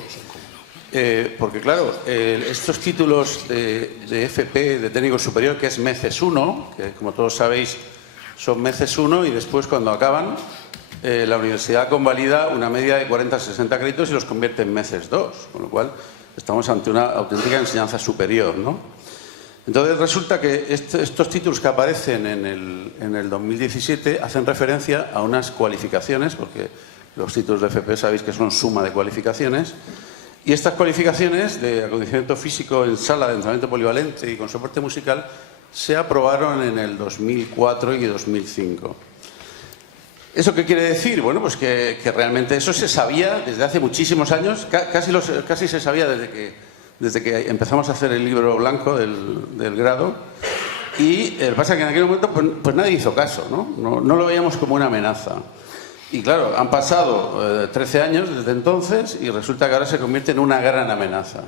Porque claro, estos títulos de FP, de técnico superior, que es MECES 1, que como todos sabéis son MECES 1, y después cuando acaban la universidad convalida una media de 40-60 créditos y los convierte en MECES 2, con lo cual estamos ante una auténtica enseñanza superior, ¿no? Entonces resulta que estos títulos que aparecen en el 2017 hacen referencia a unas cualificaciones, porque los títulos de FP sabéis que son suma de cualificaciones, y estas cualificaciones de acondicionamiento físico en sala de entrenamiento polivalente y con soporte musical se aprobaron en el 2004 y 2005. ¿Eso qué quiere decir? Bueno, pues que realmente eso se sabía desde hace muchísimos años, casi se sabía desde desde que empezamos a hacer el libro blanco del grado. Y lo que pasa es que en aquel momento pues nadie hizo caso, ¿no? No lo veíamos como una amenaza. Y claro, han pasado 13 años desde entonces y resulta que ahora se convierte en una gran amenaza.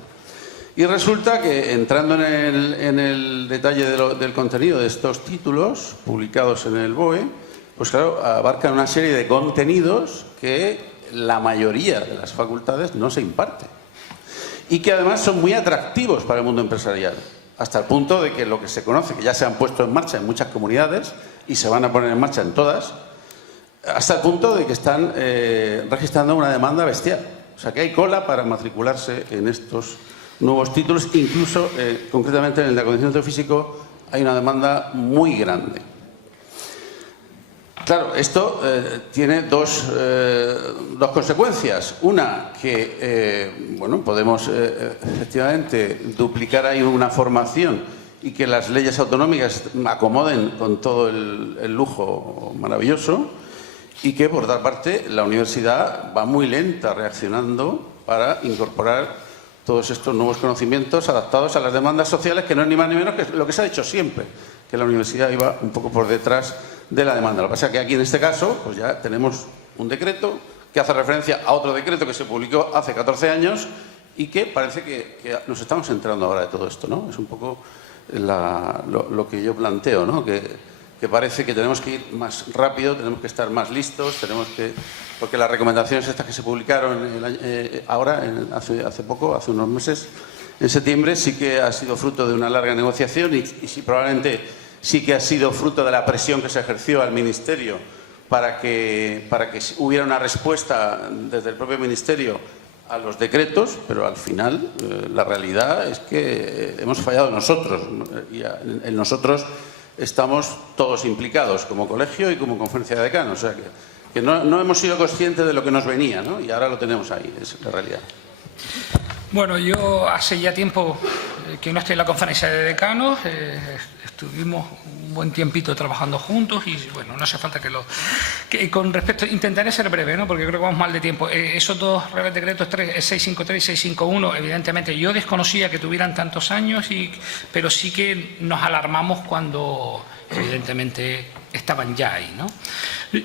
Y resulta que, entrando en el detalle del contenido de estos títulos publicados en el BOE, pues claro, abarcan una serie de contenidos que la mayoría de las facultades no se imparte. Y que además son muy atractivos para el mundo empresarial. Hasta el punto de que lo que se conoce, que ya se han puesto en marcha en muchas comunidades y se van a poner en marcha en todas, hasta el punto de que están registrando una demanda bestial. O sea, que hay cola para matricularse en estos nuevos títulos. Incluso, concretamente en el de acondicionamiento físico, hay una demanda muy grande. Claro, esto tiene dos consecuencias. Una, que bueno, podemos efectivamente duplicar ahí una formación y que las leyes autonómicas acomoden con todo el lujo maravilloso, y que, por otra parte, la universidad va muy lenta reaccionando para incorporar todos estos nuevos conocimientos adaptados a las demandas sociales, que no es ni más ni menos que lo que se ha hecho siempre, que la universidad iba un poco por detrás de la demanda. Lo que pasa es que aquí, en este caso, pues ya tenemos un decreto que hace referencia a otro decreto que se publicó hace 14 años y que parece que nos estamos enterando ahora de todo esto, ¿no? Es un poco lo que yo planteo, ¿no? Que parece que tenemos que ir más rápido, tenemos que estar más listos, porque las recomendaciones estas que se publicaron hace poco, hace unos meses, en septiembre, sí que ha sido fruto de una larga negociación y sí, probablemente sí que ha sido fruto de la presión que se ejerció al Ministerio para que hubiera una respuesta desde el propio Ministerio a los decretos, pero al final la realidad es que hemos fallado nosotros, y en nosotros estamos todos implicados, como colegio y como conferencia de decanos. O sea que no hemos sido conscientes de lo que nos venía, ¿no? Y ahora lo tenemos ahí, es la realidad. Bueno, yo hace ya tiempo que no estoy en la conferencia de decanos, estuvimos un buen tiempito trabajando juntos y bueno, no hace falta que con respecto, intentaré ser breve, ¿no? Porque creo que vamos mal de tiempo. Esos dos reales decretos 653 y 651, evidentemente yo desconocía que tuvieran tantos años, pero sí que nos alarmamos cuando evidentemente estaban ya ahí, ¿no?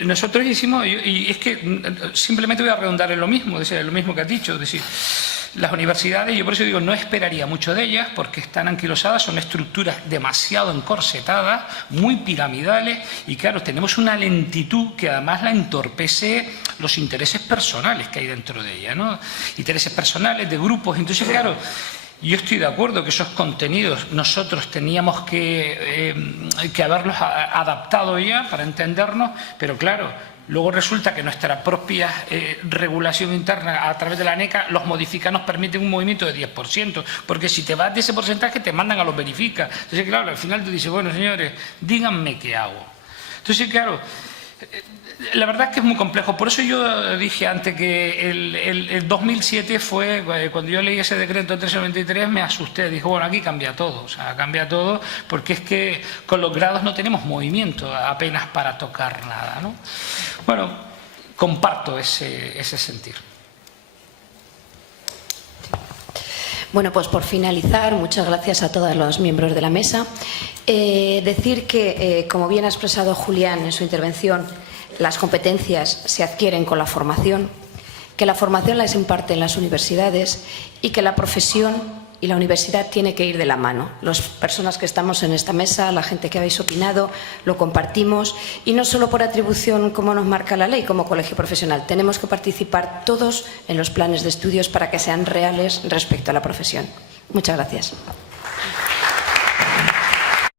Nosotros hicimos, y es que simplemente voy a redundar en lo mismo que has dicho, es decir, las universidades, yo por eso digo, no esperaría mucho de ellas porque están anquilosadas, son estructuras demasiado encorsetadas, muy piramidales y claro, tenemos una lentitud que además la entorpece los intereses personales que hay dentro de ella, ¿no? Intereses personales, de grupos, entonces claro, yo estoy de acuerdo que esos contenidos nosotros teníamos que haberlos adaptado ya para entendernos, pero claro, luego resulta que nuestra propia regulación interna a través de la ANECA los modifica, nos permite un movimiento de 10%, porque si te vas de ese porcentaje te mandan a los verifica. Entonces, claro, al final tú dices, bueno, señores, díganme qué hago. Entonces, claro, la verdad es que es muy complejo. Por eso yo dije antes que el 2007 fue, cuando yo leí ese decreto 393, me asusté. Dije, bueno, aquí cambia todo. O sea, cambia todo porque es que con los grados no tenemos movimiento apenas para tocar nada, ¿no? Bueno, comparto ese sentir. Bueno, pues por finalizar, muchas gracias a todos los miembros de la mesa. Decir que, como bien ha expresado Julián en su intervención, las competencias se adquieren con la formación, que la formación la se imparte en las universidades y que la profesión y la universidad tiene que ir de la mano. Las personas que estamos en esta mesa, la gente que habéis opinado, lo compartimos y no solo por atribución como nos marca la ley como colegio profesional. Tenemos que participar todos en los planes de estudios para que sean reales respecto a la profesión. Muchas gracias.